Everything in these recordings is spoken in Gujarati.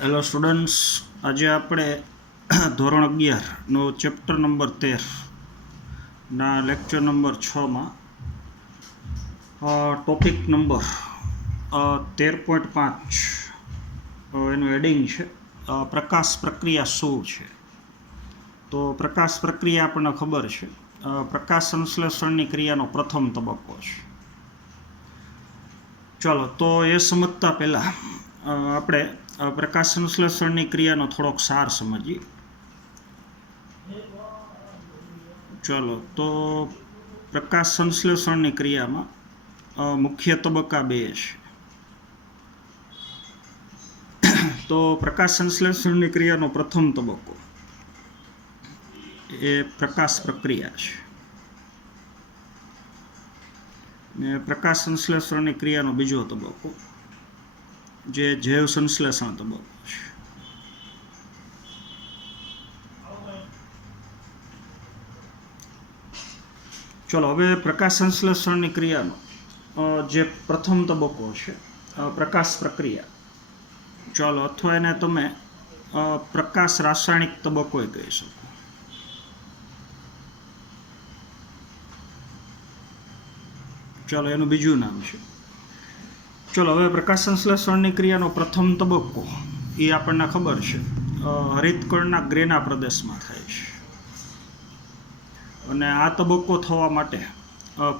હેલો સ્ટુડન્ટ્સ, આજે આપણે ધોરણ 11નો ચેપ્ટર નંબર 13ના લેક્ચર નંબર 6માં ટોપિક નંબર 13.5 એનું હેડિંગ છે પ્રકાશ પ્રક્રિયા શું છે. તો પ્રકાશ પ્રક્રિયા આપણને ખબર છે, પ્રકાશ સંશ્લેષણની ક્રિયાનો પ્રથમ તબક્કો છે. ચાલો તો એ સમજતા પહેલાં આપણે પ્રકાશ સંશ્લેષણની ક્રિયાનો થોડોક સાર સમજીએ. ચાલો તો પ્રકાશ સંશ્લેષણની ક્રિયામાં મુખ્ય તબક્કા બે છે. તો પ્રકાશ સંશ્લેષણની ક્રિયાનો પ્રથમ તબક્કો એ પ્રકાશ પ્રક્રિયા છે, ને પ્રકાશ સંશ્લેષણની ક્રિયાનો બીજો તબક્કો જે જૈવ સંશ્લેષણ તબક્કો છે. ચલો હવે પ્રકાશ સંશ્લેષણની ક્રિયાનો જે પ્રથમ તબક્કો છે પ્રકાશ પ્રક્રિયા, ચાલો અથવા એને તમે પ્રકાશ રાસાયણિક તબક્કો કહી શકો. ચાલો એનું બીજું નામ છે. ચલો હવે પ્રકાશ સંશ્લેષણની ક્રિયાનો પ્રથમ તબક્કો એ આપણને ખબર છે હરિતકણના ગ્રેના પ્રદેશમાં થાય છે, અને આ તબક્કો થવા માટે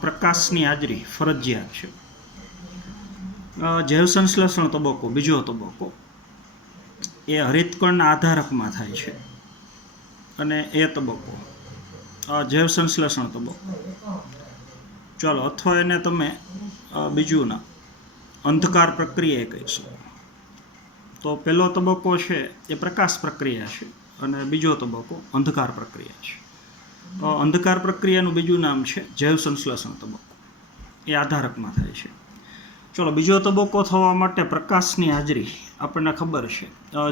પ્રકાશની હાજરી ફરજિયાત છે. જૈવ સંશ્લેષણ તબક્કો બીજો તબક્કો એ હરિતકણના આધારકમાં થાય છે, અને એ તબક્કો જૈવ સંશ્લેષણ તબક્કો. ચાલો અથવા એને તમે બીજું નામ અંધકાર પ્રક્રિયા કહી શકો. તો પહેલો તબક્કો છે એ પ્રકાશ પ્રક્રિયા છે, અને બીજો તબક્કો અંધકાર પ્રક્રિયા છે. અંધકાર પ્રક્રિયાનું બીજું નામ છે જૈવ સંશ્લેષણ તબક્કો, એ આધારકમાં થાય છે. ચલો બીજો તબક્કો થવા માટે પ્રકાશની હાજરી આપણને ખબર છે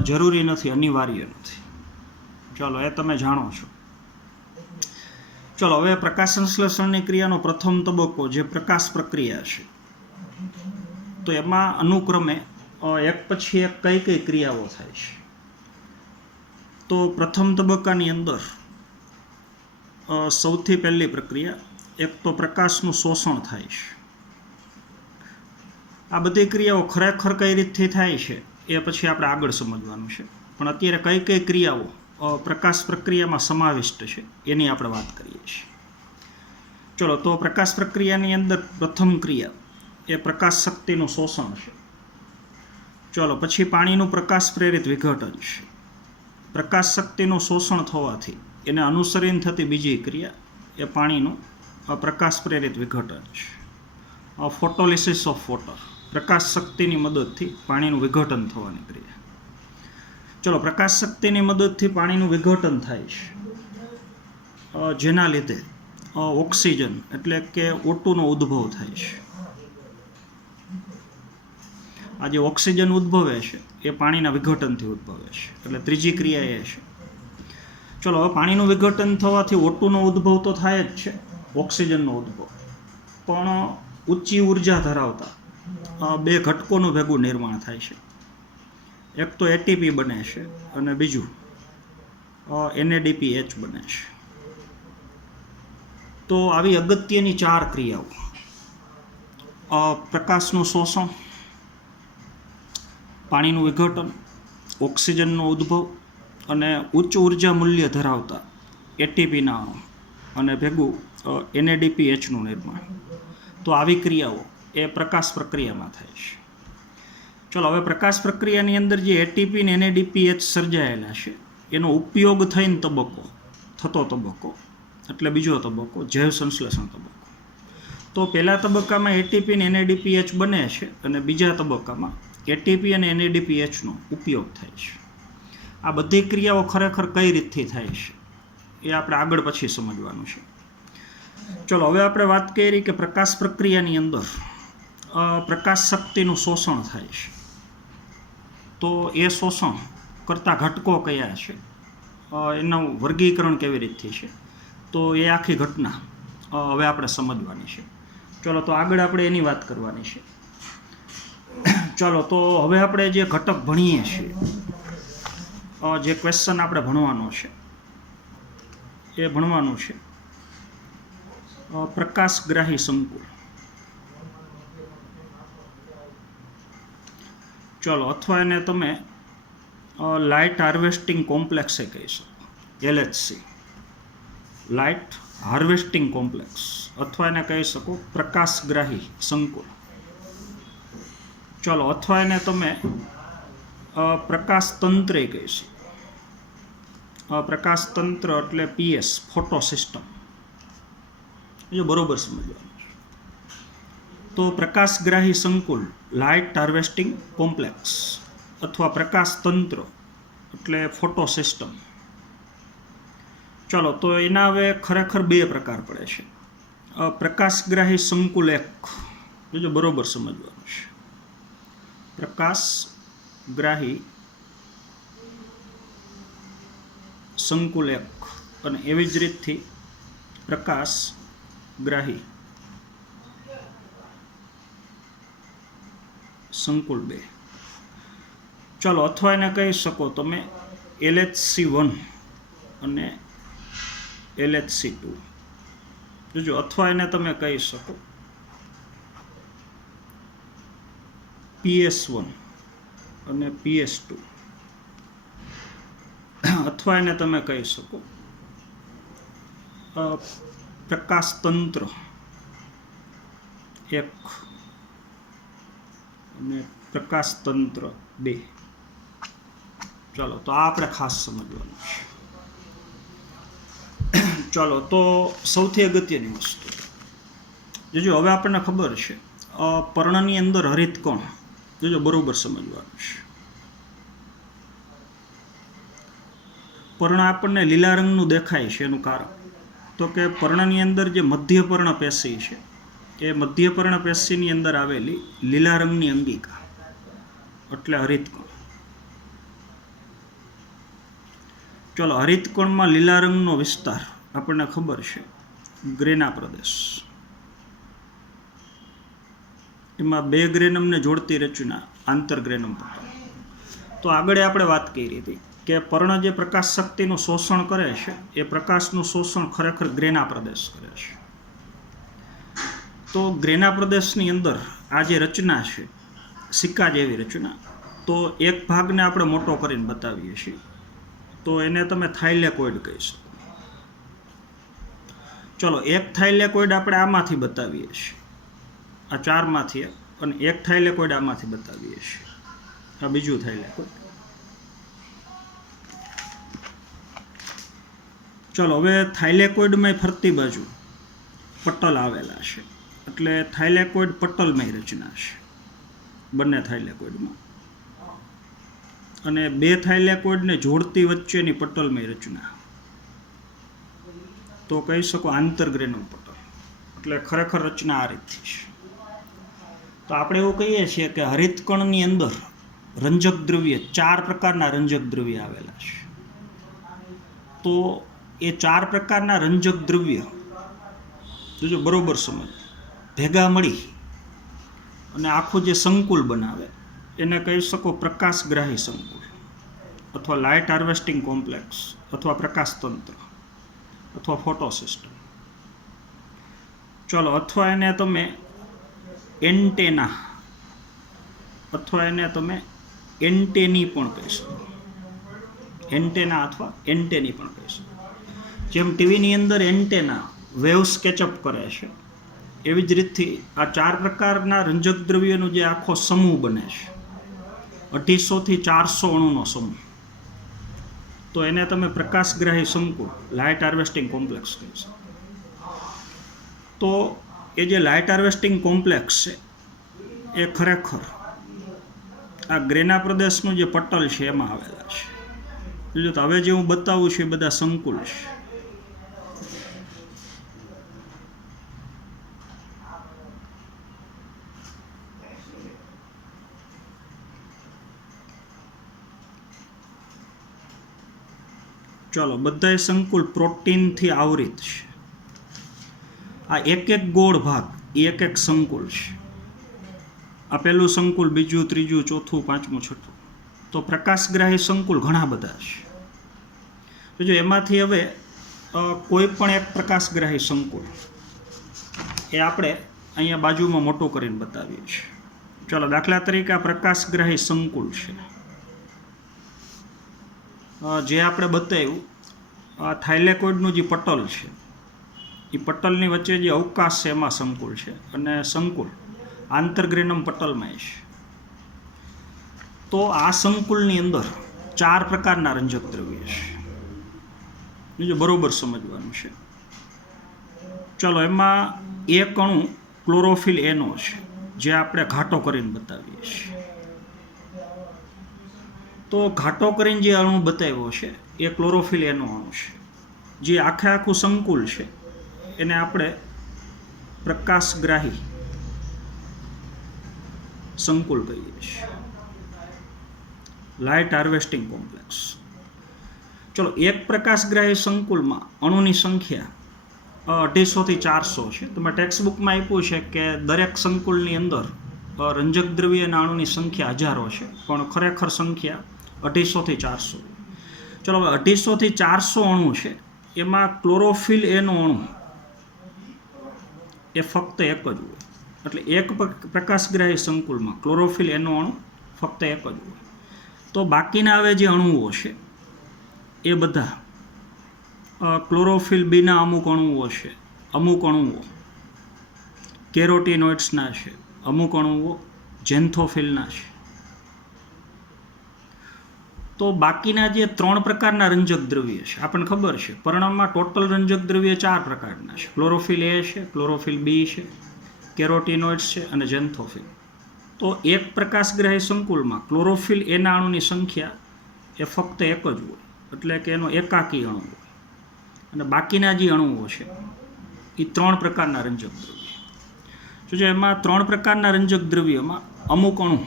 જરૂરી નથી, અનિવાર્ય નથી. ચલો એ તમે જાણો છો. ચલો હવે પ્રકાશ સંશ્લેષણની ક્રિયાનો પ્રથમ તબક્કો જે પ્રકાશ પ્રક્રિયા છે, તો એમાં અનુક્રમે એક પછી એક કઈ કઈ ક્રિયાઓ થાય છે. તો પ્રથમ તબક્કાની અંદર સૌથી પહેલી પ્રક્રિયા એક તો પ્રકાશનું શોષણ થાય છે. આ બધી ક્રિયાઓ ખરેખર કઈ રીતથી થાય છે એ પછી આપણે આગળ સમજવાનું છે, પણ અત્યારે કઈ કઈ ક્રિયાઓ પ્રકાશ પ્રક્રિયામાં સમાવિષ્ટ છે એની આપણે વાત કરીએ છીએ. ચલો તો પ્રકાશ પ્રક્રિયાની અંદર પ્રથમ ક્રિયા એ પ્રકાશ શક્તિનું શોષણ છે. ચલો પછી પાણીનું પ્રકાશ પ્રેરિત વિઘટન છે. પ્રકાશ શક્તિનું શોષણ થવાથી એને અનુસરીને થતી બીજી ક્રિયા એ પાણીનું પ્રકાશ પ્રેરિત વિઘટન છે. ફોટોલિસિસ ઓફ વોટર, પ્રકાશ શક્તિની મદદથી પાણીનું વિઘટન થવાની ક્રિયા. ચલો પ્રકાશ શક્તિની મદદથી પાણીનું વિઘટન થાય છે, જેના લીધે ઓક્સિજન એટલે કે O2નો ઉદ્ભવ થાય છે. આ જે ઓક્સિજન ઉદ્ભવે છે એ પાણીના વિઘટનથી ઉદ્ભવે છે, એટલે ત્રીજી ક્રિયા એ છે. ચલો હવે પાણીનું વિઘટન થવાથી O2નો ઉદ્ભવ તો થાય જ છે, ઓક્સિજનનો ઉદ્ભવ, પણ ઊંચી ઉર્જા ધરાવતા બે ઘટકોનું ભેગું નિર્માણ થાય છે. એક તો એટીપી બને છે, અને બીજું NADPH બને છે. તો આવી અગત્યની ચાર ક્રિયાઓ પ્રકાશનું શોષણ, પાણીનું વિઘટન, ઓક્સિજનનો ઉદ્ભવ અને ઉચ્ચ ઉર્જા મૂલ્ય ધરાવતા એટીપીના અણુ અને ભેગું NADPHનું નિર્માણ. તો આવી ક્રિયાઓ એ પ્રકાશ પ્રક્રિયામાં થાય છે. ચલો હવે પ્રકાશ પ્રક્રિયાની અંદર જે એટીપી અને NADPH સર્જાયેલા છે એનો ઉપયોગ થઈને થતો તબક્કો એટલે બીજો તબક્કો જૈવ સંશ્લેષણ તબક્કો. તો પહેલા તબક્કામાં એટીપી અને NADPH બને છે, અને બીજા તબક્કામાં એટીપી અને NADPHનો ઉપયોગ થાય છે. આ બધી ક્રિયાઓ ખરેખર કઈ રીતથી થાય છે એ આપણે આગળ પછી સમજવાનું છે. ચલો હવે આપણે વાત કરી કે પ્રકાશ પ્રક્રિયાની અંદર પ્રકાશ શક્તિનું શોષણ થાય છે. તો એ શોષણ કરતા ઘટકો કયા છે, એનું વર્ગીકરણ કેવી રીતથી છે, તો એ આખી ઘટના હવે આપણે સમજવાની છે. ચલો તો આગળ આપણે એની વાત કરવાની છે. ચાલો તો હવે આપણે જે ઘટક ભણીએ છીએ જે ક્વેશ્ચન આપણે ભણવાનો છે એ ભણવાનું છે પ્રકાશગ્રાહી સંકુલ. ચલો, અથવા એને તમે લાઇટ હાર્વેસ્ટિંગ કોમ્પ્લેક્સ એ કહી શકો, LHC, લાઇટ હાર્વેસ્ટિંગ કોમ્પ્લેક્સ, અથવા એને કહી શકો પ્રકાશગ્રાહી સંકુલ. ચલો, અથવા એને તમે પ્રકાશ તંત્ર કહી શકો. પ્રકાશ તંત્ર એટલે PS, ફોટો સિસ્ટમ. એ બરોબર સમજવાનું છે. તો પ્રકાશગ્રાહી સંકુલ, લાઇટ હાર્વેસ્ટિંગ કોમ્પ્લેક્સ, અથવા પ્રકાશ તંત્ર એટલે ફોટો સિસ્ટમ. ચલો, તો એના હવે ખરેખર બે પ્રકાર પડે છે. પ્રકાશગ્રાહી સંકુલ એક, જો બરોબર સમજવાનું છે. પ્રકાશગ્રાહી સંકુલ એક, અને એવી જ રીતથી પ્રકાશગ્રાહી સંકુલ બે. ચલો, અથવા એને કહી શકો તમે LHC1 અને LHC2. જોજો, અથવા એને તમે કહી શકો PS1 અને PS2, અથવા એને તમે કહી શકો પ્રકાશ તંત્ર એક અને પ્રકાશ તંત્ર બે. ચલો, તો આ આપણે ખાસ સમજવાનું છે. ચલો, તો સૌથી અગત્યની વસ્તુ જોજો, હવે આપણને ખબર છે પર્ણની અંદર હરિતકણ, જોજો બરોબર સમજવાનું છે. પર્ણ આપણને લીલા રંગનું દેખાય છે, એનું કારણ તો કે પર્ણની અંદર જે મધ્યપર્ણ પેશી છે એ મધ્યપર્ણ પેશીની અંદર આવેલી લીલા રંગની અંગિકા એટલે હરિતકણ. ચલો, હરિતકણમાં લીલા રંગનો વિસ્તાર આપણને ખબર છે ગ્રેના પ્રદેશ. એમાં બે ગ્રેનમને જોડતી રચના આંતરગ્રેનમ પટલ. તો આગળ આપણે વાત કરી હતી કે પર્ણ જે પ્રકાશ શક્તિનું શોષણ કરે છે એ પ્રકાશનું શોષણ ખરેખર ગ્રેના પ્રદેશ કરે છે. તો ગ્રેના પ્રદેશની અંદર આ જે રચના છે સિક્કા જેવી રચના, તો એક ભાગને આપણે મોટો કરીને બતાવીએ છીએ, તો એને તમે થાઇલેકોઇડ કહી શકો. ચલો, એક થાઇલેકોઇડ આપણે આમાંથી બતાવીએ છીએ, આ ચારમાંથી, અને એક થાઇલેકોઇડ આમાંથી બતાવીએ છીએ, આ બીજું થાઇલેકોઇડ. ચલો, હવે થાઇલેકોઇડમાં ફરતી બાજુ પટલ આવેલા છે, એટલે થાઇલેકોઇડ પટલમય રચના છે બંને થાઇલેકોઇડમાં, અને બે થાઇલેકોઇડને જોડતી વચ્ચેની પટલમય રચના તો કહી શકો આંતરગ્રેનમ પટલ. એટલે ખરેખર રચના આ રીતથી છે. તો આપણે એવું કહીએ છીએ કે હરિતકણની અંદર રંજક દ્રવ્ય, ચાર પ્રકારના રંજક દ્રવ્ય આવેલા છે. તો એ ચાર પ્રકારના રંજક દ્રવ્ય જોજો બરોબર સમજ, ભેગા મળી અને આખું જે સંકુલ બનાવે એને કહી શકો પ્રકાશગ્રાહી સંકુલ, અથવા લાઇટ હાર્વેસ્ટિંગ કોમ્પ્લેક્સ, અથવા પ્રકાશ તંત્ર, અથવા ફોટો સિસ્ટમ. ચલો, અથવા એને તમે એન્ટેના, અથવા એને તમે એન્ટેની પણ કહી શકો. એન્ટેના અથવા એન્ટેની પણ કહી શકો. જેમ ટીવીની અંદર એન્ટેના વેવ્સ કેચઅપ કરે છે, એવી જ રીતથી આ ચાર પ્રકારના રંજક દ્રવ્યનો જે આખો સમૂહ બને છે, 250 થી 400 અણુનો સમૂહ, તો એને તમે પ્રકાશગ્રાહી સંકુલ, લાઇટ હાર્વેસ્ટિંગ કોમ્પ્લેક્સ કહી શકો. તો એ જે લાઇટ હાર્વેસ્ટિંગ કોમ્પ્લેક્સ છે એ ખરેખર આ ગ્રેના પ્રદેશનું જે પટલ છે એમાં આવેલા છે. જો તો હવે જે હું બતાવું છું એ બધા સંકુલ છે. ચલો, બધાય સંકુલ પ્રોટીનથી આવરિત છે. આ એક એક ગોળ ભાગ એક એક સંકુલ છે. આ પહેલું સંકુલ, બીજું, ત્રીજું, ચોથું, પાંચમું, છઠ્ઠું. તો પ્રકાશગ્રાહી સંકુલ ઘણા બધા છે. તો જો એમાંથી હવે કોઈ પણ એક પ્રકાશગ્રાહી સંકુલ એ આપણે અહીંયા બાજુમાં મોટો કરીને બતાવીએ છીએ. ચાલો દાખલા તરીકે આ પ્રકાશગ્રાહી સંકુલ છે જે આપણે બતાવ્યું. આ થાઇલેકોઇડનું જે પટલ છે એ પટલની વચ્ચે જે અવકાશ છે એમાં સંકુલ છે, અને સંકુલ આંતરગ્રેનમ પટલમાં છે. તો આ સંકુલની અંદર 4 પ્રકારના રંજક દ્રવ્ય છે. બીજું બરોબર સમજવાનું છે. ચલો એમાં એક અણુ ક્લોરોફિલ એનો છે જે આપણે ઘાટો કરીને બતાવીએ છીએ. તો ઘાટો કરીને જે અણુ બતાવ્યો છે એ ક્લોરોફિલ એનો અણુ છે. જે આખું સંકુલ છે એને આપણે પ્રકાશગ્રાહી સંકુલ કહીએ છીએ, લાઇટ હાર્વેસ્ટિંગ કોમ્પ્લેક્સ. ચલો એક પ્રકાશગ્રાહી સંકુલમાં અણુની સંખ્યા 250 થી 400 છે. તમે ટેક્સ્ટબુકમાં આપ્યું છે કે દરેક સંકુલની અંદર રંજક દ્રવ્યના અણુની સંખ્યા હજારો છે, પણ ખરેખર સંખ્યા 250 થી 400. ચલો હવે 250 થી 400 અણુ છે, એમાં ક્લોરોફિલ એનો અણુ એ ફક્ત એક જ હોય. એટલે એક પ્રકાશગ્રાહી સંકુલમાં ક્લોરોફિલ એનો અણુ ફક્ત એક જ હોય. તો બાકીના હવે જે અણુઓ છે એ બધા ક્લોરોફિલ બીના અમુક અણુઓ છે, અમુક અણુઓ કેરોટીનોઇડ્સના છે, અમુક અણુઓ ઝેન્થોફિલના છે. તો બાકીના જે 3 પ્રકારના રંજક દ્રવ્ય છે આપણને ખબર છે પરિણામમાં ટોટલ રંજક દ્રવ્ય 4 પ્રકારના છે. ક્લોરોફિલ એ છે, ક્લોરોફિલ બી છે, કેરોટીનોઇડ્સ છે અને ઝેન્થોફિલ. તો એક પ્રકાશગ્રાહી સંકુલમાં ક્લોરોફિલ એના અણુની સંખ્યા એ ફક્ત એક જ હોય, એટલે કે એનો એકાકી અણુ હોય. અને બાકીના જે અણુઓ છે એ 3 પ્રકારના રંજક દ્રવ્ય. જો એમાં 3 પ્રકારના રંજક દ્રવ્યમાં અમુક અણુ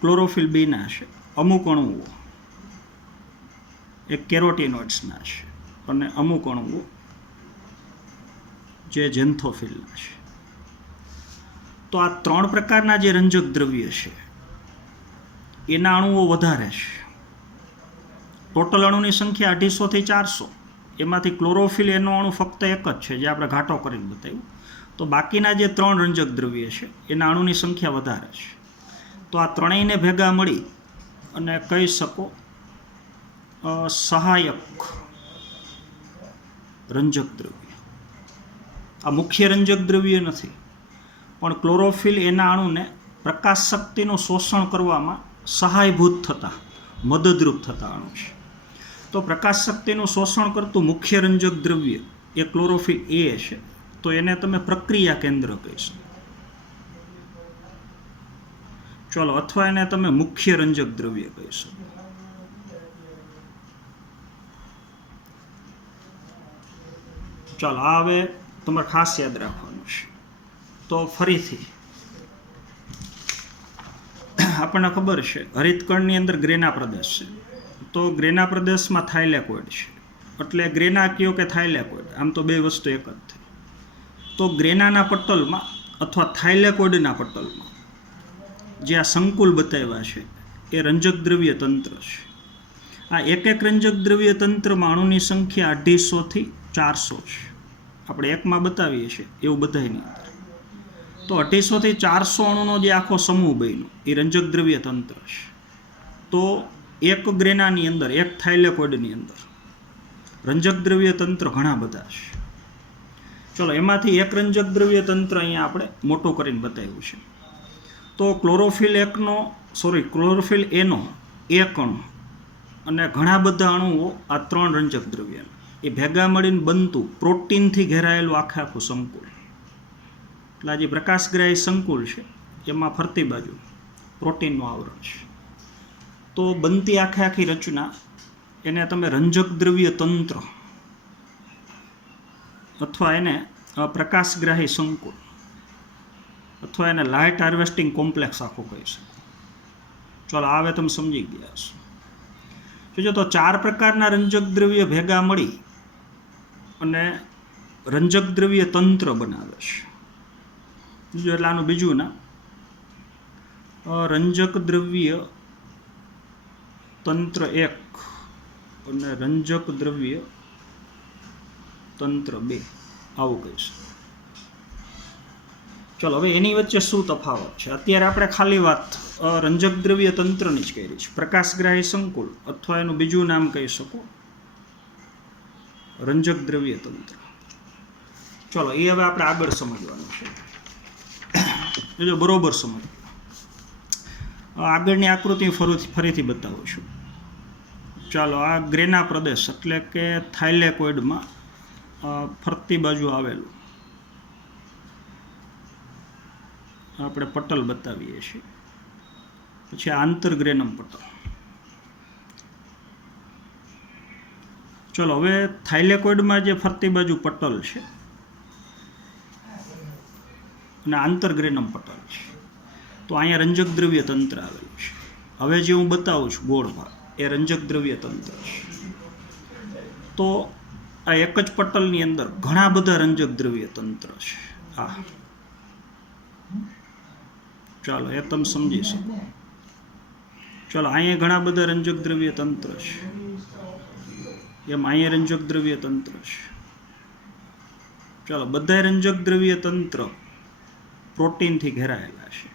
ક્લોરોફિલ બીના છે, અમુક અણુઓ એ કેરોટીનોઇડ્સના છે અને અમુક અણુઓ જે ઝેન્થોફિલના છે. તો આ 3 પ્રકારના જે રંજક દ્રવ્ય છે એના અણુઓ વધારે છે. ટોટલ અણુની સંખ્યા 250 થી 400. એમાંથી ક્લોરોફિલ એનો અણુ ફક્ત એક જ છે જે આપણે ઘાટો કરીને બતાવ્યું. તો બાકીના જે 3 રંજક દ્રવ્ય છે એના અણુની સંખ્યા વધારે છે. તો આ ત્રણેયને ભેગા મળી અને કહી શકો સહાયક રંજક દ્રવ્ય. આ મુખ્ય રંજક દ્રવ્ય નથી, પણ ક્લોરોફિલ એના અણુને પ્રકાશ શક્તિનું શોષણ કરવામાં સહાયભૂત થતા, મદદરૂપ થતા અણુ છે. તો પ્રકાશ શક્તિનું શોષણ કરતું મુખ્ય રંજક દ્રવ્ય એ ક્લોરોફિલ એ છે. તો એને તમે પ્રક્રિયા કેન્દ્ર કહીશો. ચલો, અથવા એને તમે મુખ્ય રંજક દ્રવ્ય કહીશો. ચાલો, આ હવે તમારે ખાસ યાદ રાખવાનું છે. તો ફરીથી આપણને ખબર છે હરિતકણની અંદર ગ્રેના પ્રદેશ છે. તો ગ્રેના પ્રદેશમાં થાઇલેકોઇડ છે. એટલે ગ્રેના કયો કે થાઇલેકોઇડ, આમ તો બે વસ્તુ એક જ થઈ. તો ગ્રેનાના પટલમાં અથવા થાઇલેકોઇડના પટલમાં જે આ સંકુલ બતાવ્યા છે એ રંજક દ્રવ્ય તંત્ર છે. આ એક રંજક દ્રવ્ય તંત્રમાં અણુની સંખ્યા 250 થી 400 છે. આપણે એકમાં બતાવીએ છીએ એવું બધાની અંદર. તો 250 થી 400 અણુનો જે આખો સમૂહ બન્યો એ રંજક દ્રવ્ય તંત્ર છે. તો એક ગ્રેનાની અંદર, એક થાઇલેકોઇડની અંદર રંજક દ્રવ્ય તંત્ર ઘણા બધા છે. ચલો, એમાંથી એક રંજક દ્રવ્ય તંત્ર અહીંયા આપણે મોટો કરીને બતાવ્યું છે. તો ક્લોરોફિલ એનો એક અણુ અને ઘણા બધા અણુઓ આ 3 રંજક દ્રવ્ય એ ભેગા મળીને બનતું પ્રોટીનથી ઘેરાયેલું આખું સંકુલ. એટલે આ જે પ્રકાશગ્રાહી સંકુલ છે એમાં ફરતી બાજુ પ્રોટીનનું આવરણ છે. તો બનતી આખી રચના એને તમે રંજક દ્રવ્ય તંત્ર અથવા એને પ્રકાશગ્રાહી સંકુલ અથવા એને લાઇટ હાર્વેસ્ટિંગ કોમ્પ્લેક્સ આખું કહી શકો. ચાલો, હવે તમે સમજી ગયા છો. જો તો 4 પ્રકારના રંજક દ્રવ્ય ભેગા મળી અને રંજક દ્રવ્ય તંત્ર બનાવે છે. બીજું એટલે આનું બીજું નામ રંજક દ્રવ્ય તંત્ર 1 અને રંજક દ્રવ્ય તંત્ર 2 આવું કહીશું. ચલો હવે એની વચ્ચે શું તફાવત છે? અત્યારે આપણે ખાલી વાત રંજક દ્રવ્ય તંત્રની જ કરી છે. પ્રકાશગ્રાહી સંકુલ અથવા એનું બીજું નામ કહી શકો રંજક દ્રવ્ય તંત્ર. ચલો એ હવે આપણે આગળ સમજવાનું છે. જો બરોબર સમજ. આગળની આકૃતિ ફરીથી બતાવું છું. ચાલો આ ગ્રેના પ્રદેશ એટલે કે થાઇલેકોઇડમાં ફરતી બાજુ આવેલું આપણે પટલ બતાવીએ છીએ. પછી આંતરગ્રેનમ પટલ. ચલો હવે થાઇલેકોઇડમાં જે ફરતી બાજુ પટલ છે અને આંતરગ્રેનમ પટલ છે, તો અહીંયા રંજક દ્રવ્ય તંત્ર આવેલું છે. હવે જે હું બતાવું છું ગોળ ભાગ એ રંજક દ્રવ્ય તંત્ર છે. તો આ એક જ પટલની અંદર ઘણા બધા રંજક દ્રવ્ય તંત્ર છે. ચાલો એ તમે સમજી શકો. ચાલો અહીંયા ઘણા બધા રંજક દ્રવ્ય તંત્ર છે, એમ અહીંયા રંજક દ્રવ્ય તંત્ર છે. ચાલો બધા રંજક દ્રવ્ય તંત્ર પ્રોટીનથી ઘેરાયેલા છે.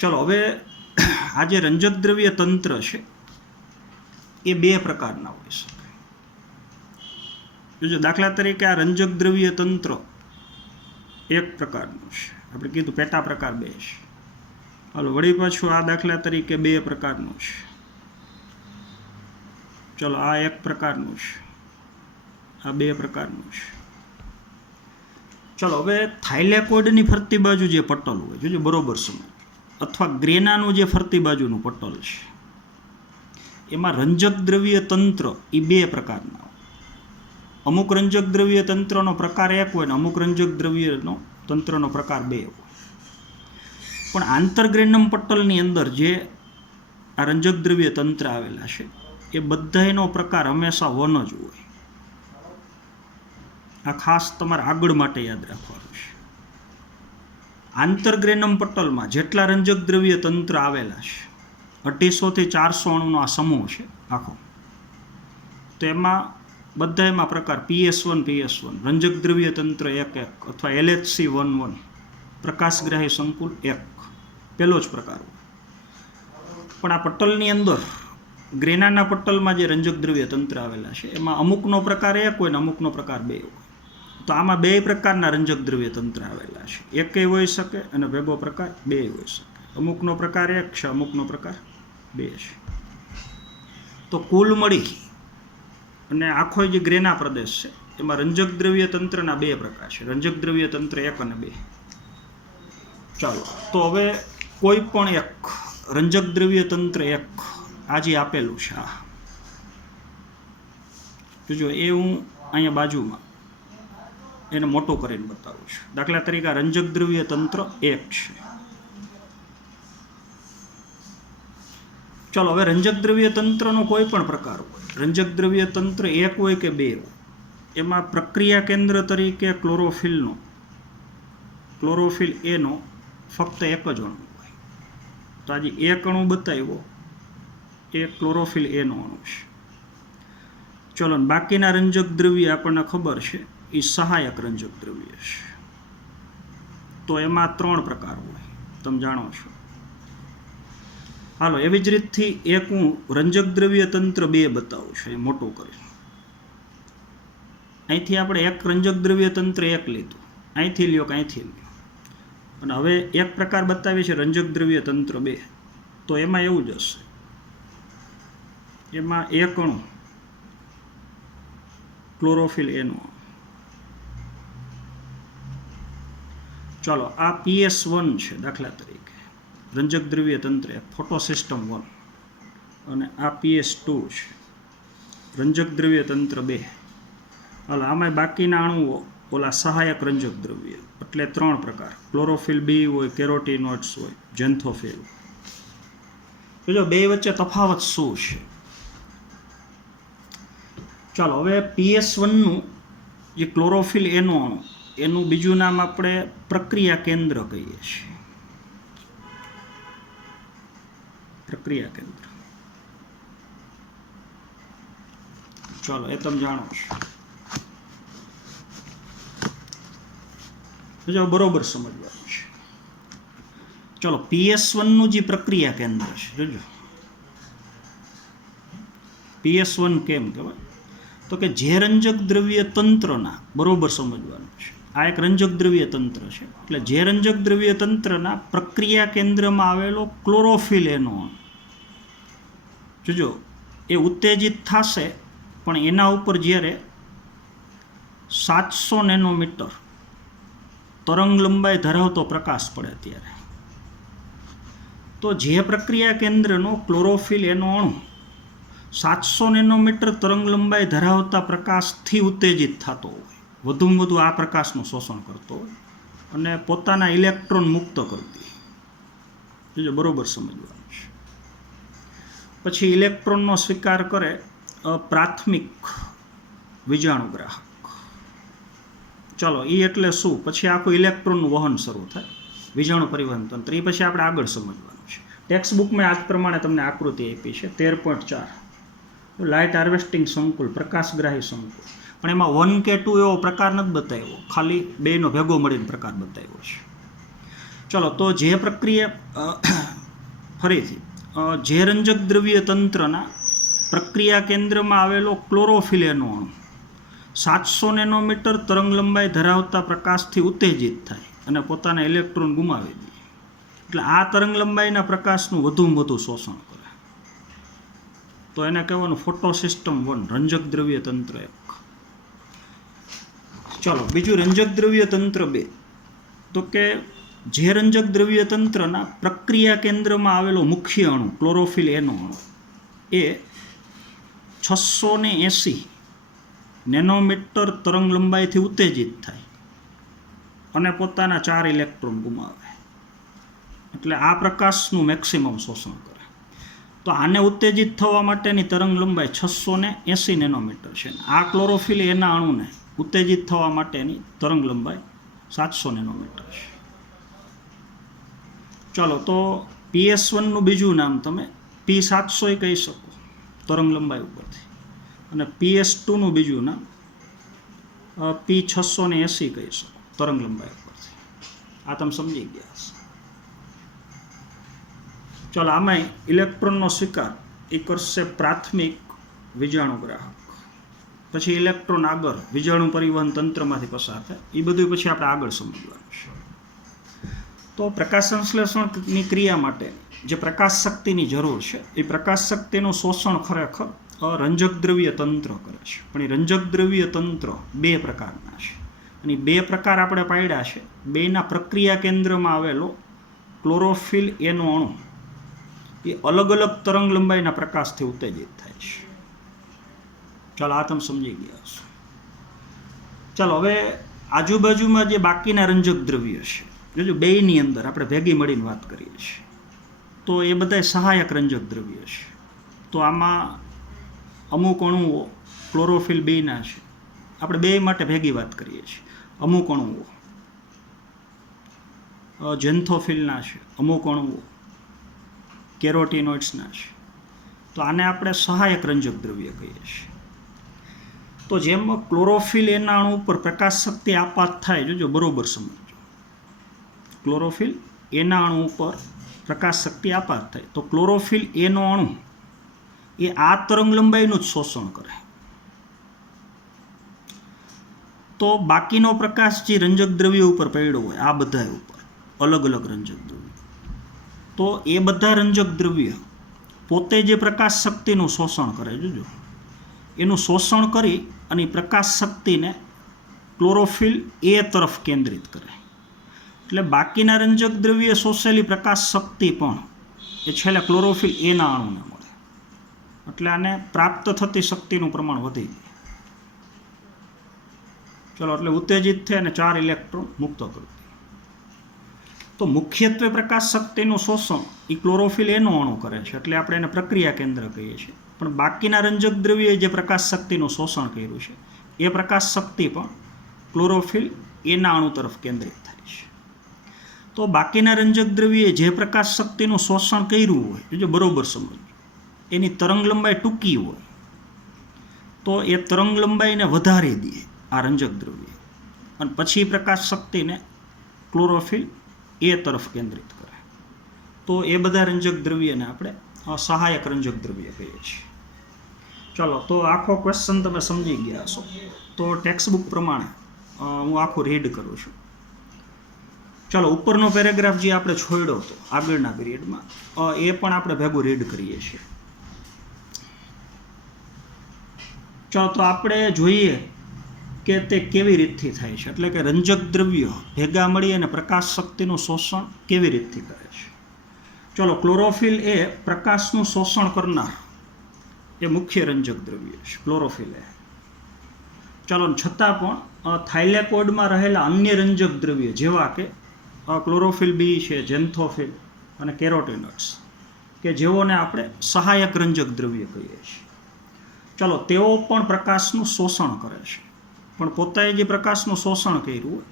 ચલો હવે આ જે રંજક દ્રવ્ય તંત્ર છે એ બે પ્રકારના હોઈ શકે. જો દાખલા તરીકે આ રંજક દ્રવ્ય તંત્ર એક પ્રકારનું છે, આપણે કીધું પેટા પ્રકાર 2 છે. હાલો વળી પાછું આ દાખલા તરીકે 2 પ્રકારનું છે. ચલો આ એક પ્રકારનું છે, આ 2 પ્રકારનું છે. ચલો હવે થાઇલેકોઇડની ફરતી બાજુ જે પટલ હોય જોજો બરોબર સમજ, અથવા ગ્રેનાનું જે ફરતી બાજુનું પટલ છે એમાં રંજક દ્રવ્ય તંત્ર એ 2 પ્રકારના હોય. અમુક રંજક દ્રવ્ય તંત્રનો પ્રકાર 1 હોય ને અમુક રંજક દ્રવ્યનો તંત્રનો પ્રકાર 2 હોય. પણ આંતરગ્રેનમ પટલની અંદર જે આ રંજક દ્રવ્ય તંત્ર આવેલા છે એ બધાનો પ્રકાર હંમેશા 1 જ હોય. આ ખાસ તમારે આગળ માટે યાદ રાખવાનું છે. આંતરગ્રેનમ પટલમાં જેટલા રંજક દ્રવ્ય તંત્ર આવેલા છે 250 થી 400 અણુનો આ સમૂહ છે આખો. તો એમાં બધામાં પ્રકાર PS1 રંજક દ્રવ્ય તંત્ર 1 અથવા LHC11 પ્રકાશગ્રાહી સંકુલ 1 પહેલો જ પ્રકાર હોય. પણ આ પટલની અંદર ગ્રેનાના પટલમાં જે રંજક દ્રવ્ય તંત્ર આવેલા છે એમાં અમુકનો પ્રકાર 1 હોય ને અમુકનો પ્રકાર 2 હોય. તો આમાં 2 પ્રકારના રંજક દ્રવ્ય તંત્ર આવેલા છે. 1 હોઈ શકે અને ભેગો પ્રકાર 2 હોઈ શકે. અમુકનો પ્રકાર 1 છે, અમુકનો પ્રકાર 2 છે. તો કુલ મળી અને આખો જે ગ્રેના પ્રદેશ છે એમાં રંજક દ્રવ્ય તંત્રના 2 પ્રકાર છે, રંજક દ્રવ્ય તંત્ર 1 અને 2. ચાલો તો હવે કોઈ પણ એક રંજક દ્રવ્ય તંત્ર 1 આજે આપેલું છે. જોજો એ હું અહીંયા બાજુમાં એને મોટું કરીને બતાવું છું. દાખલા તરીકે રંજક દ્રવ્ય તંત્ર 1 છે. ચાલો હવે રંજક દ્રવ્ય તંત્રનો કોઈ પણ પ્રકાર હોય, રંજક દ્રવ્ય તંત્ર 1 હોય કે 2 હોય, એમાં પ્રક્રિયા કેન્દ્ર તરીકે ક્લોરોફિલ એનો ફક્ત 1 જ અણુ હોય. તો આજે 1 અણુ બતાવ્યો એ ક્લોરોફિલ એનો અણુ છે. ચલો બાકીના રંજક દ્રવ્ય આપણને ખબર છે એ સહાયક રંજક દ્રવ્ય છે. તો એમાં 3 પ્રકાર હોય, તમે જાણો છો. હાલો એવી જ રીતથી એક હું રંજક દ્રવ્ય તંત્ર 2 બતાવું છું એ મોટું કરી. અહીંથી આપણે એક રંજક દ્રવ્ય તંત્ર 1 લીધું, અહીંથી લ્યો કે અહીંથી લ્યો, અને હવે એક પ્રકાર બતાવીએ છે રંજક દ્રવ્ય તંત્ર 2. તો એમાં એવું જ હશે, એમાં 1 અણુ ક્લોરોફિલ એનો. ચાલો આ PS1 છે દાખલા તરીકે રંજક દ્રવ્ય તંત્ર ફોટોસિસ્ટમ 1, અને આ PS2 છે રંજક દ્રવ્ય તંત્ર 2. હાલ આમાં બાકીના અણુઓ ઓલા સહાયક રંજક દ્રવ્ય, એટલે 3 પ્રકાર, ક્લોરોફિલ B હોય, કેરોટીનોઇડ્સ હોય, ઝેન્થોફિલ. જો 2 વચ્ચે તફાવત શું છે? ચાલો હવે PS1નું જે ક્લોરોફિલ એનો અણુ એનું બીજું નામ આપણે પ્રક્રિયા કેન્દ્ર કહીએ છીએ. પ્રક્રિયા કેન્દ્ર. ચાલો એ તમે જાણો છો, જો બરોબર સમજવાનું છે. ચલો PS1 નું જે પ્રક્રિયા કેન્દ્ર છે, જોજો PS1 કેમ કહેવાય તો કે જે રંજક દ્રવ્ય તંત્રના, બરોબર સમજવાનું છે, આ એક રંજક દ્રવ્ય તંત્ર છે, એટલે જે રંજક દ્રવ્ય તંત્રના પ્રક્રિયા કેન્દ્રમાં આવેલો ક્લોરોફિલ એનો જોજો એ ઉત્તેજિત થશે, પણ એના ઉપર જ્યારે 700 નેનોમીટર તરંગ લંબાઈ ધરાવતો પ્રકાશ પડે ત્યારે તો જે પ્રક્રિયા કેન્દ્રનો ક્લોરોફિલ એનો અણુ 700 નેનોમીટર તરંગ લંબાઈ ધરાવતા પ્રકાશથી ઉત્તેજિત થતો હોય, વધુમાં વધુ આ પ્રકાશનું શોષણ કરતો હોય અને પોતાના ઇલેક્ટ્રોન મુક્ત કરતી, જો બરોબર સમજવાનું છે. પછી ઇલેક્ટ્રોનનો સ્વીકાર કરે પ્રાથમિક વિજાણુગ્રાહક. ચલો એ એટલે શું, પછી આખું ઇલેક્ટ્રોનનું વહન શરૂ થાય, વિજાણુ પરિવહન તંત્ર. એ પછી આપણે આગળ સમજવાનું છે. ટેક્સ્ટ બુકમાં આ પ્રમાણે તમને આકૃતિ આપી છે 13.4, લાઇટ હાર્વેસ્ટિંગ સંકુલ, પ્રકાશગ્રાહી સંકુલ. પણ એમાં 1 કે 2 એવો પ્રકાર નથી બતાવ્યો, ખાલી બેનો ભેગો મળીને પ્રકાર બતાવ્યો છે. ચલો તો જે પ્રક્રિયા ફરીથી જે રંજક દ્રવ્ય તંત્રના પ્રક્રિયા કેન્દ્રમાં આવેલો ક્લોરોફિલ એનો અણુ 700 નેનોમીટર તરંગ લંબાઈ ધરાવતા પ્રકાશથી ઉત્તેજિત થાય અને પોતાના ઇલેક્ટ્રોન ગુમાવી દે, એટલે આ તરંગ લંબાઈના પ્રકાશનું વધુમાં વધુ શોષણ કરે, તો એને કહેવાનું ફોટો સિસ્ટમ 1, રંજક દ્રવ્ય તંત્ર 1. ચલો બીજું રંજક દ્રવ્ય તંત્ર 2, તો કે જે રંજક દ્રવ્ય તંત્રના પ્રક્રિયા કેન્દ્રમાં આવેલો મુખ્ય અણુ ક્લોરોફિલ એનો અણુ એ 680 નેનોમીટર તરંગ લંબાઈથી ઉત્તેજિત થાય અને પોતાના 4 ઇલેક્ટ્રોન ગુમાવે, એટલે આ પ્રકાશનું મેક્સિમમ શોષણ કરે. તો આને ઉત્તેજિત થવા માટેની તરંગ લંબાઈ 680 નેનોમીટર છે. આ ક્લોરોફિલ એના અણુને ઉત્તેજિત થવા માટેની તરંગ લંબાઈ 700 નેનોમીટર છે. ચાલો તો PS1 નું બીજું નામ તમે P700 કહી શકો તરંગ લંબાઈ ઉપરથી, અને PS2 નું બીજું નામ P680 કહી શકો તરંગ લંબાઈ ઉપરથી. આ તમે સમજી ગયા હશે. ચાલો આમાં ઇલેક્ટ્રોનનો સ્વીકાર એ કરશે પ્રાથમિક વિજાણુગ્રાહક, પછી ઇલેક્ટ્રોન આગળ વિજાણુ પરિવહન તંત્રમાંથી પસાર થાય, એ બધું પછી આપણે આગળ સમજવાનું છે. તો પ્રકાશ સંશ્લેષણની ક્રિયા માટે જે પ્રકાશ શક્તિની જરૂર છે એ પ્રકાશ શક્તિનું શોષણ ખરેખર રંજક દ્રવ્ય તંત્ર કરે છે, પણ એ રંજક દ્રવ્ય તંત્ર 2 પ્રકારના છે, અને 2 પ્રકાર આપણે પાડ્યા છે. બેના પ્રક્રિયા કેન્દ્રમાં આવેલો ક્લોરોફિલ એનો અણુ એ અલગ અલગ તરંગ લંબાઈના પ્રકાશથી ઉત્તેજિત થાય છે. ચાલો આ તમે સમજી ગયા છો. ચાલો હવે આજુબાજુમાં જે બાકીના રંજક દ્રવ્ય છે, જોજો બેયની અંદર આપણે ભેગી મળીને વાત કરીએ છીએ, તો એ બધા સહાયક રંજક દ્રવ્ય છે. તો આમાં અમુક અણુઓ ક્લોરોફિલ બેના છે, આપણે બે માટે ભેગી વાત કરીએ છીએ. અમુક અણુઓ જેન્થોફિલના છે, અમુક અણુઓ કેરોટીનોઇડ્સના છે, તો આને આપણે સહાયક રંજક દ્રવ્ય કહીએ છીએ. તો જેમ ક્લોરોફિલ એના અણુ ઉપર પ્રકાશ શક્તિ આપાત થાય, જોજો બરોબર સમજો, ક્લોરોફિલ એના અણુ ઉપર પ્રકાશ શક્તિ આપાત થાય તો ક્લોરોફિલ એનો અણુ એ આ તરંગ લંબાઈનું જ શોષણ કરે, તો બાકીનો પ્રકાશ જે રંજક દ્રવ્ય ઉપર પડ્યો હોય, આ બધા ઉપર અલગ અલગ રંજક દ્રવ્ય, તો એ બધા રંજક દ્રવ્ય પોતે જે પ્રકાશ શક્તિનું શોષણ કરે, જોજો એનું શોષણ કરી અને પ્રકાશ શક્તિને ક્લોરોફિલ એ તરફ કેન્દ્રિત કરે, એટલે બાકીના રંજક દ્રવ્ય શોષેલી પ્રકાશ શક્તિ પણ એ છેલ્લે ક્લોરોફિલ એના અણુને મળે, એટલે આને પ્રાપ્ત થતી શક્તિનું પ્રમાણ વધી જાય. ચલો એટલે ઉત્તેજિત થઈ અને 4 ઇલેક્ટ્રોન મુક્ત કરતી. તો મુખ્યત્વે પ્રકાશ શક્તિનું શોષણ એ ક્લોરોફિલ એનો અણુ કરે છે, એટલે આપણે એને પ્રક્રિયા કેન્દ્ર કહીએ છીએ. પણ બાકીના રંજક દ્રવ્યએ જે પ્રકાશ શક્તિનું શોષણ કર્યું છે એ પ્રકાશ શક્તિ પણ ક્લોરોફિલ એના અણુ તરફ કેન્દ્રિત થાય છે. તો બાકીના રંજક દ્રવ્યએ જે પ્રકાશ શક્તિનું શોષણ કર્યું હોય, જો બરોબર સમજો, એની તરંગ લંબાઈ ટૂંકી હોય તો એ તરંગ લંબાઈને વધારી દે આ રંજક દ્રવ્ય, અને પછી પ્રકાશ શક્તિને ક્લોરોફિલ એ તરફ કેન્દ્રિત કરે. તો એ બધા રંજક દ્રવ્યને આપણે સહાયક રંજક દ્રવ્ય કહીએ છીએ. ચલો, તો આખો ક્વેશ્ચન તમે સમજી ગયા હશો. તો ટેક્સ્ટ બુક પ્રમાણે હું આખું રીડ કરું છું. ચલો, ઉપરનો પેરેગ્રાફ જે આપણે છોડ્યો હતો આગળના પીરિયડમાં, એ પણ આપણે ભેગું રીડ કરીએ છીએ. ચલો, તો આપણે જોઈએ કે તે કેવી રીતથી થાય છે, એટલે કે રંજક દ્રવ્યો ભેગા મળી અને પ્રકાશ શક્તિનું શોષણ કેવી રીતથી કરે છે. ચલો, ક્લોરોફિલ એ પ્રકાશનું શોષણ કરનાર એ મુખ્ય રંજક દ્રવ્ય છે, ક્લોરોફિલ એ. ચાલો, છતાં પણ થાઇલેકોઇડમાં રહેલા અન્ય રંજક દ્રવ્ય જેવા કે ક્લોરોફિલ બી છે, ઝેન્થોફિલ અને કેરોટીનોઇડ્સ, કે જેઓને આપણે સહાયક રંજક દ્રવ્ય કહીએ છીએ. ચાલો, તેઓ પણ પ્રકાશનું શોષણ કરે છે, પણ પોતાએ જે પ્રકાશનું શોષણ કર્યું હોય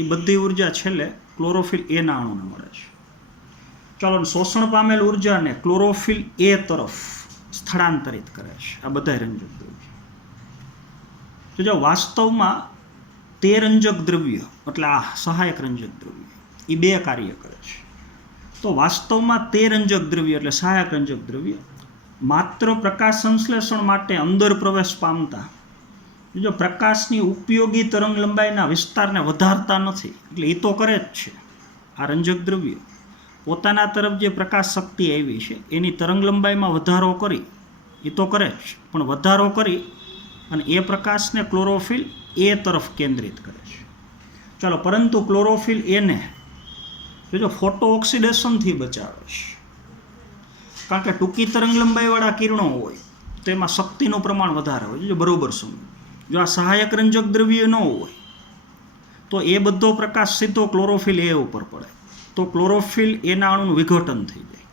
એ બધી ઉર્જા છેલ્લે ક્લોરોફિલ એના અણુને મળે છે. ચાલો, શોષણ પામેલ ઉર્જાને ક્લોરોફિલ એ તરફ સ્થળાંતરિત કરે છે આ બધા રંજક દ્રવ્ય. તો જો વાસ્તવમાં તે રંજક દ્રવ્ય, એટલે આ સહાયક રંજક દ્રવ્ય, એ બે કાર્ય કરે છે. તો વાસ્તવમાં તે રંજક દ્રવ્ય એટલે સહાયક રંજક દ્રવ્ય માત્ર પ્રકાશ સંશ્લેષણ માટે અંદર પ્રવેશ પામતા જો પ્રકાશની ઉપયોગી તરંગ લંબાઈના વિસ્તારને વધારતા નથી. એટલે એ તો કરે જ છે. આ રંજક દ્રવ્ય પોતાના તરફ જે પ્રકાશ શક્તિ આવી છે એની તરંગ લંબાઈમાં વધારો કરી એ તો કરે જ, પણ વધારો કરી અને એ પ્રકાશને ક્લોરોફિલ એ તરફ કેન્દ્રિત કરે છે. ચાલો, પરંતુ ક્લોરોફિલ એને જો ફોટો ઓક્સિડેશનથી બચાવે છે, કારણ કે ટૂંકી તરંગ લંબાઈવાળા કિરણો હોય તો એમાં શક્તિનું પ્રમાણ વધારે હોય. જો બરોબર સમજો, જો આ સહાયક રંજક દ્રવ્ય ન હોય તો એ બધો પ્રકાશ સીધો ક્લોરોફિલ એ ઉપર પડે, તો ક્લોરોફિલ એના અણુનું વિઘટન થઈ જાય.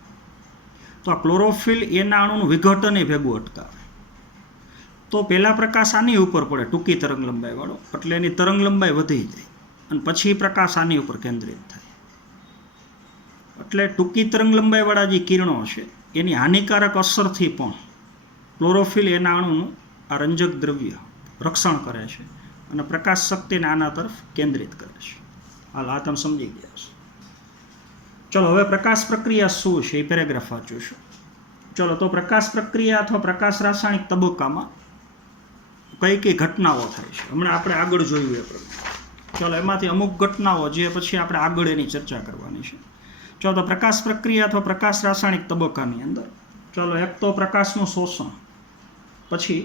તો આ ક્લોરોફિલ એના અણુનું વિઘટન એ ભેગું અટકાવે. તો પહેલાં પ્રકાશ આની ઉપર પડે ટૂંકી તરંગ લંબાઈવાળો, એટલે એની તરંગ લંબાઈ વધી જાય અને પછી પ્રકાશ આની ઉપર કેન્દ્રિત થાય. એટલે ટૂંકી તરંગ લંબાઈવાળા જે કિરણો છે એની હાનિકારક અસરથી પણ ક્લોરોફિલ એના અણુનું આ રંજક દ્રવ્ય રક્ષણ કરે છે અને પ્રકાશ શક્તિને આના તરફ કેન્દ્રિત કરે છે. હાલ, આ તમે સમજી ગયા છો. ચલો, હવે પ્રકાશ પ્રક્રિયા શું છે એ પેરેગ્રાફ વાંચું છું. ચલો, તો પ્રકાશ પ્રક્રિયા અથવા પ્રકાશ રાસાયણિક તબક્કામાં કઈ કઈ ઘટનાઓ થાય છે હમણાં આપણે આગળ જોયું એ પ્રમાણે. ચલો, એમાંથી અમુક ઘટનાઓ જે પછી આપણે આગળ એની ચર્ચા કરવાની છે. ચલો, તો પ્રકાશ પ્રક્રિયા અથવા પ્રકાશ રાસાયણિક તબક્કાની અંદર ચલો, એક તો પ્રકાશનું શોષણ, પછી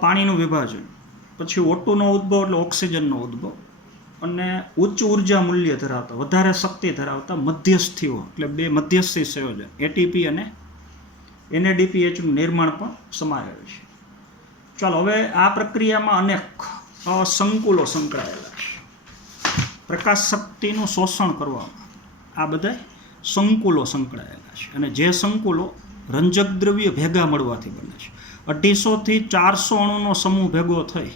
પાણીનું વિભાજન, પછી O2નો ઉદ્ભવ એટલે ઓક્સિજનનો ઉદ્ભવ, અને ઉચ્ચ ઉર્જા મૂલ્ય ધરાવતા વધારે શક્તિ ધરાવતા મધ્યસ્થીઓ એટલે બે મધ્યસ્થી સંયોજન એટીપી અને NADPHનું નિર્માણ પણ સમાયેલ છે. ચાલો, હવે આ પ્રક્રિયામાં અનેક સંકુલો સંકળાયેલા છે. પ્રકાશ શક્તિનું શોષણ કરવામાં આ બધા સંકુલો સંકળાયેલા છે, અને જે સંકુલો રંજક દ્રવ્ય ભેગા મળવાથી બને છે. 250થી 400 અણુનો સમૂહ ભેગો થઈ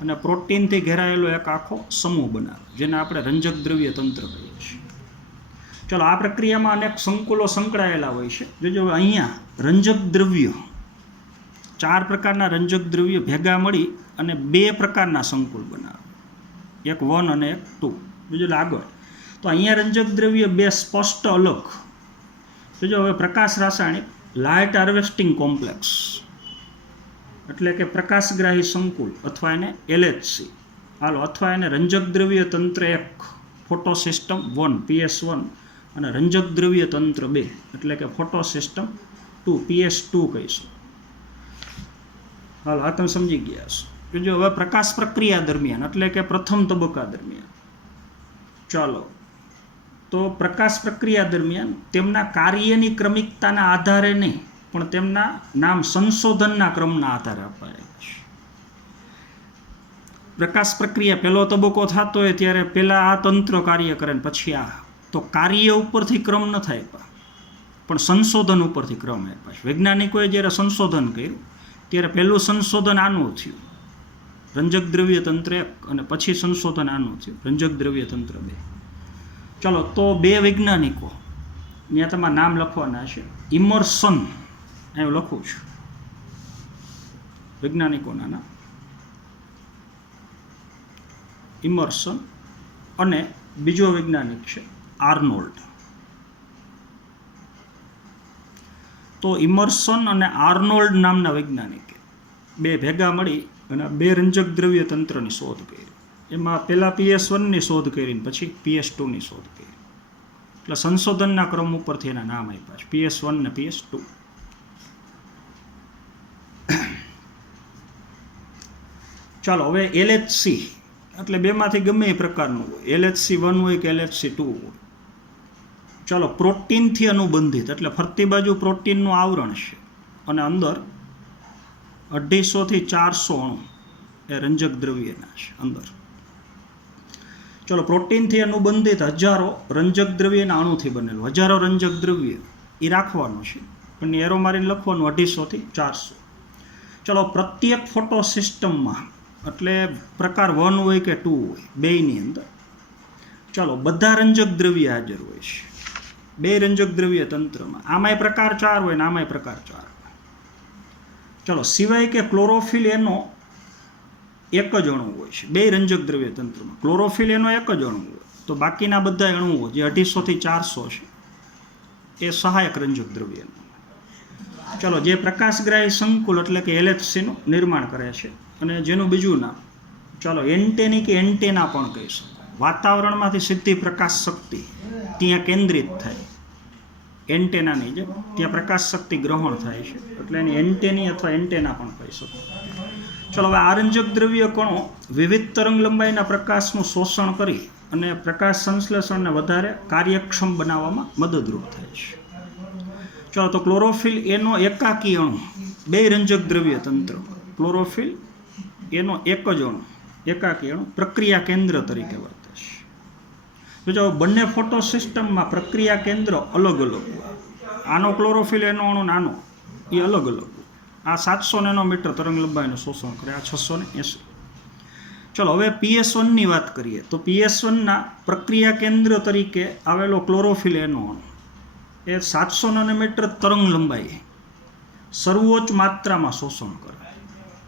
અને પ્રોટીનથી ઘેરાયેલો એક આખો સમૂહ બનાવે, જેને આપણે રંજક દ્રવ્ય તંત્ર કહીએ છીએ. ચલો, આ પ્રક્રિયામાં અનેક સંકુલો સંકળાયેલા હોય છે. જો અહીંયા રંજક દ્રવ્ય 4 પ્રકારના રંજક દ્રવ્ય ભેગા મળી અને 2 પ્રકારના સંકુલ બનાવે, એક 1 અને એક 2. બીજું આગળ તો અહીંયા રંજક દ્રવ્ય 2 સ્પષ્ટ અલગ. જો હવે પ્રકાશ રાસાયણિક લાઇટ હાર્વેસ્ટિંગ કોમ્પ્લેક્સ એટલે કે પ્રકાશગ્રાહી સંકુલ અથવા એને LHC હાલો, અથવા એને રંજક દ્રવ્ય તંત્ર 1 ફોટો સિસ્ટમ 1 PS1 અને રંજક દ્રવ્ય તંત્ર 2 એટલે કે ફોટો સિસ્ટમ 2 PS2 કહીશું. હાલો, આ તમે સમજી ગયા છો. જો હવે પ્રકાશ પ્રક્રિયા દરમિયાન એટલે કે પ્રથમ તબક્કા દરમિયાન, ચાલો, તો પ્રકાશ પ્રક્રિયા દરમિયાન તેમના કાર્યની ક્રમિકતાના આધારે નહીં, પણ તેમના નામ સંશોધનના ક્રમના આધારે અપાયેલા છે. પ્રકાશ પ્રક્રિયા પહેલો તબક્કો થતો હોય ત્યારે પહેલાં આ તંત્ર કાર્ય કરે ને પછી આ, તો કાર્ય ઉપરથી ક્રમ ન થાય પણ સંશોધન ઉપરથી ક્રમ આપ્યા છે. વૈજ્ઞાનિકોએ જ્યારે સંશોધન કર્યું ત્યારે પહેલું સંશોધન આનું થયું રંજક દ્રવ્ય તંત્ર 1 અને પછી સંશોધન આનું થયું રંજક દ્રવ્ય તંત્ર 2. ચલો તો બે વૈજ્ઞાનિકો ત્યાં તમારા નામ લખવાના છે. ઇમર્સન અહીં લખું છું વૈજ્ઞાનિકોના નામ. ઇમર્સન અને બીજો વૈજ્ઞાનિક છે આર્નોલ્ડ. તો ઇમર્સન અને આર્નોલ્ડ નામના વૈજ્ઞાનિકે બે ભેગા મળી અને બે રંજક દ્રવ્ય તંત્રની શોધ કરી. એમાં પહેલાં PS1ની શોધ કરીને પછી PS2ની શોધ કરી. એટલે સંશોધનના ક્રમ ઉપરથી એના નામ આપ્યા છે PS1 ને PS2. ચાલો હવે LHC એટલે બેમાંથી ગમે એ પ્રકારનું હોય, LHC1 હોય કે LHC2 હોય. ચાલો પ્રોટીનથી અનુબંધિત એટલે ફરતી બાજુ પ્રોટીનનું આવરણ છે અને અંદર 250 થી 400 અણુ એ રંજક દ્રવ્યના છે અંદર. ચલો પ્રોટીનથી અનુબંધિત હજારો રંજક દ્રવ્યના અણુથી બનેલું હજારો રંજક દ્રવ્ય એ રાખવાનું છે પણ એરો મારીને લખવાનું 250 થી 400. ચલો પ્રત્યેક ફોટો સિસ્ટમમાં એટલે પ્રકાર 1 હોય કે 2 હોય બેયની અંદર ચાલો બધા રંજક દ્રવ્ય હાજર હોય છે બે રંજક દ્રવ્ય તંત્રમાં. આમાંય પ્રકાર 4 હોય ને આમાંય પ્રકાર 4 હોય. ચલો સિવાય કે ક્લોરોફિલ એનો એક જ અણુ હોય છે બે રંજક દ્રવ્ય તંત્રમાં. ક્લોરોફિલ એનો એક જ અણુ હોય તો બાકીના બધા અણુઓ જે 250 થી 400 છે એ સહાયક રંજક દ્રવ્ય. ચલો જે પ્રકાશગ્રાહી સંકુલ એટલે કે LHCનું નિર્માણ કરે છે અને જેનું બીજું નામ ચાલો એન્ટેની કે એન્ટેના પણ કહી શકો. વાતાવરણમાંથી સીધી પ્રકાશ શક્તિ ત્યાં કેન્દ્રિત થાય એન્ટેનાની જેમ ત્યાં પ્રકાશ શક્તિ ગ્રહણ થાય છે એટલે એની એન્ટેની અથવા એન્ટેના પણ કહી શકો. ચલો હવે આ રંજક દ્રવ્ય કણો વિવિધ તરંગ લંબાઈના પ્રકાશનું શોષણ કરી અને પ્રકાશ સંશ્લેષણને વધારે કાર્યક્ષમ બનાવવામાં મદદરૂપ થાય છે. ચલો તો ક્લોરોફિલ એનો એકાકી અણુ બે રંજક દ્રવ્ય તંત્ર. ક્લોરોફિલ એનો એક જ અણુ એકાકી અણુ પ્રક્રિયા કેન્દ્ર તરીકે વર્તે છે. જો બંને ફોટો સિસ્ટમમાં પ્રક્રિયા કેન્દ્ર અલગ અલગ હોય. આનો ક્લોરોફિલ એનો અણુ નાનો એ અલગ અલગ હોય. આ 700 નેનોમીટર તરંગ લંબાઈનું શોષણ કરે, આ 680. ચલો હવે PS1ની વાત કરીએ તો PS1ના પ્રક્રિયા કેન્દ્ર તરીકે આવેલો ક્લોરોફિલ એનો અણુ એ 700 નેનોમીટર તરંગ લંબાઈ સર્વોચ્ચ માત્રામાં શોષણ કરે.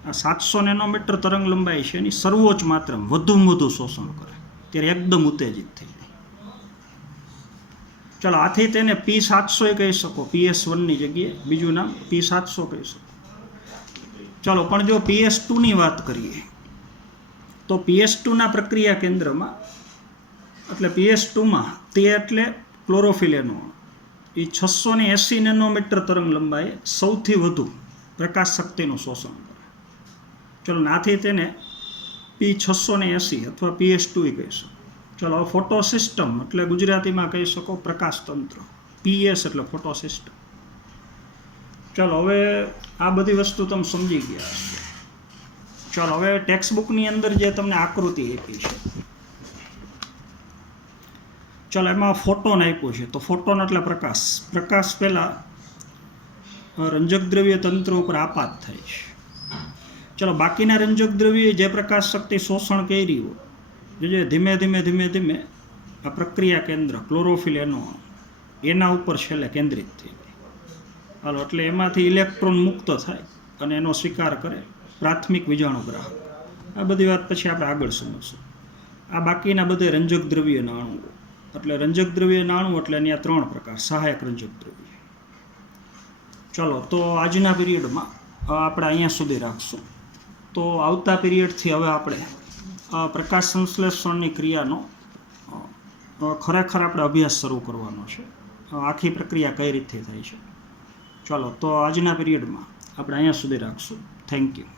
આ 700 નેનોમીટર તરંગ લંબાઈ છે એની સર્વોચ્ચ માત્રામાં વધુમાં વધુ શોષણ કરે ત્યારે એકદમ ઉત્તેજિત થઈ જાય. ચલો આથી તેને P700 કહી શકો PS1ની જગ્યાએ, બીજું નામ P700 કહી શકો. ચલો પણ જો PS2ની વાત કરીએ તો PS2ના પ્રક્રિયા કેન્દ્રમાં એટલે PS2માં તે એટલે ક્લોરોફિલ એનો એ 680 નેનોમીટર તરંગ લંબાઈએ સૌથી વધુ પ્રકાશ શક્તિનું શોષણ કરે. ચલો નાથી તેને P680 અથવા PS2 કહી શકો. ચલો ફોટો સિસ્ટમ એટલે ગુજરાતીમાં કહી શકો પ્રકાશ તંત્ર. PS એટલે ફોટો સિસ્ટમ. ચલો હવે આ બધી વસ્તુ તમે સમજી ગયા હશો. ચલો હવે ટેક્સ્ટ બુકની અંદર જે તમને આકૃતિ આપી છે ચલો એમાં ફોટોન આપ્યું છે તો ફોટોન એટલે પ્રકાશ. પ્રકાશ પહેલાં રંજક દ્રવ્ય તંત્ર ઉપર આપાત થાય છે. ચલો બાકીના રંજક દ્રવ્ય જે પ્રકાશ શક્તિ શોષણ કરી હોય જે ધીમે ધીમે ધીમે ધીમે આ પ્રક્રિયા કેન્દ્ર ક્લોરોફિલ એના ઉપર છેલ્લે કેન્દ્રિત થઈ જાય. હાલો એટલે એમાંથી ઇલેક્ટ્રોન મુક્ત થાય અને એનો સ્વીકાર કરે પ્રાથમિક વિજાણુગ્રાહક. આ બધી વાત પછી આપણે આગળ સમજશું. આ બાકીના બધે રંજક દ્રવ્યના અણુઓ એટલે રંજક દ્રવ્યના અણુ એટલે એની આ 3 પ્રકાર સહાયક રંજક દ્રવ્ય. ચલો તો આજના પીરિયડમાં આપણે અહીંયા સુધી રાખશું. તો આવતા પીરિયડથી હવે આપણે પ્રકાશ સંશ્લેષણની ક્રિયાનો ખરેખર આપણે અભ્યાસ શરૂ કરવાનો છે. આખી પ્રક્રિયા કઈ રીતે થાય છે. ચલો તો આજના પીરિયડમાં આપણે અહીંયા સુધી રાખશું. Thank you.